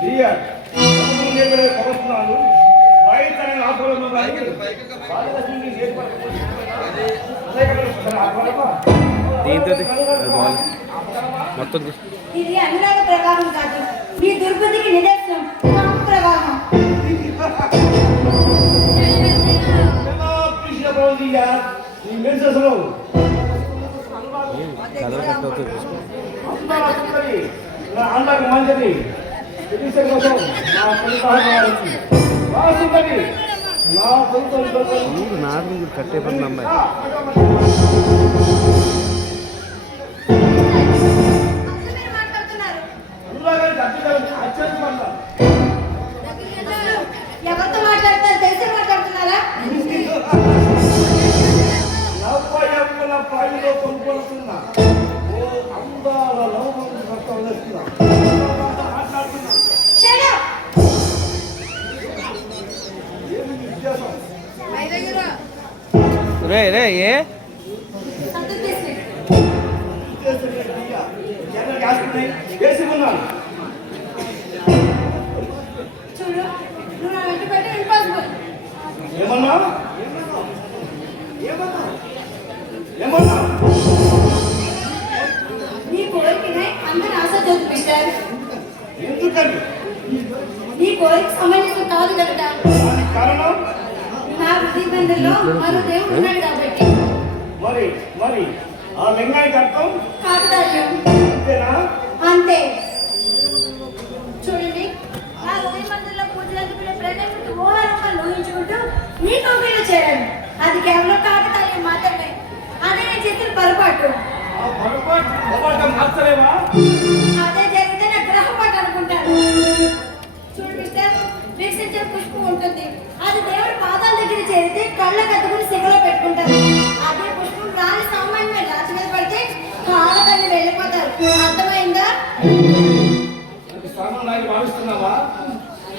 Dear నేను కోరుతున్నాను రైతన్న ఆపలను బాలలక్ష్మి దీంతో మొత్తం ఇది అనురాగ ప్రవాహం కాదు, మీ దుర్బుద్ధికి నిదర్శనం. ప్రవాహం అందాక మంచిది కోసం నా నాడు కట్టే పని అమ్మాయి ఎవరితో మాట్లాడతారు? తెలిసే మాట్లాడుతున్నారా? రే రే ఏ చూడు, నువ్వు నా వెంట పెట్టి ఇంపాసిబుల్. ఏమన్నా ఏమన్నా ఏమన్నా నీ కోరికనే అందరూ ఆశ చూపిస్తారు. ఎందుకని? నీ కోరిక సంబంధించిన కాదు కనుక. కారణం నా హృదయంలో మరో దేవుడు ఉన్నాడు కాబట్టి. మరి మరి ఆ లింగానికి అర్థం కాకతాళీయం. అంతేనా? అంతే. చూడండి, నా హృదయ మందిరంలో పూజలందుకునే ప్రణాళిక ఊహారంగా ఊహించుకుంటూ నీ కంపెనీలో చేరాను. అది కేవలం కాకతాళీయం మాత్రమే. అదే నేను చేసిన పొరపాటు. ఆ పొరపాటు మార్చలేవా? అదే జరిగితే నా గ్రహపాటు అనుకుంటాను. చూడు మిస్టర్, వీక్షించే పుష్పం ఉంటుంది. అది దేవుడి పాదాల దగ్గర చేరితే కళ్ళ కట్టుకుని సిగలో పెట్టుకుంటారు. అదే పుష్పం రాని సామాన్యమైన రాజు మీద పడితే కాళ్ళని వెళ్ళిపోతారు. అర్థమైందా? భావిస్తున్నావా?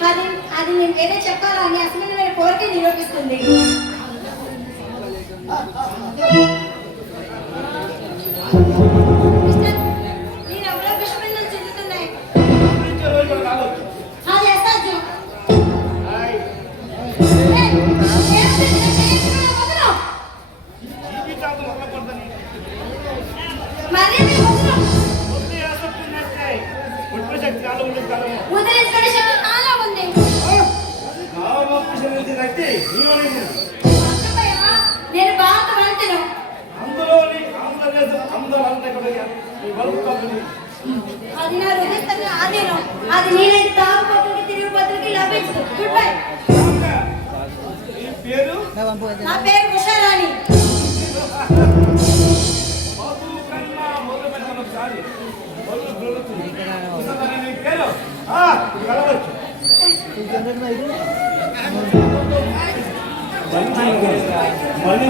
అది అది నేను వేరే చెప్పాలా అని అసలు నేను కోరిక నిరూపిస్తుంది. మిస్టర్, నీ నవ్వులో పుష్పంజలు చెందుతున్నాయి. అది అసాధ్యం. ఉదరించుకునే శక్తి నాలో ఉంది. అర్థమయ్యా? నేను బాగా వంతెను. అది నా హృదయస్థానం ఆధీనం. అది నేనైతే తాగుబోతులకి తిరుగుబోతులకి లభించదు. Good bye. నా పేరు ఉషారాణి. మళ్ళీ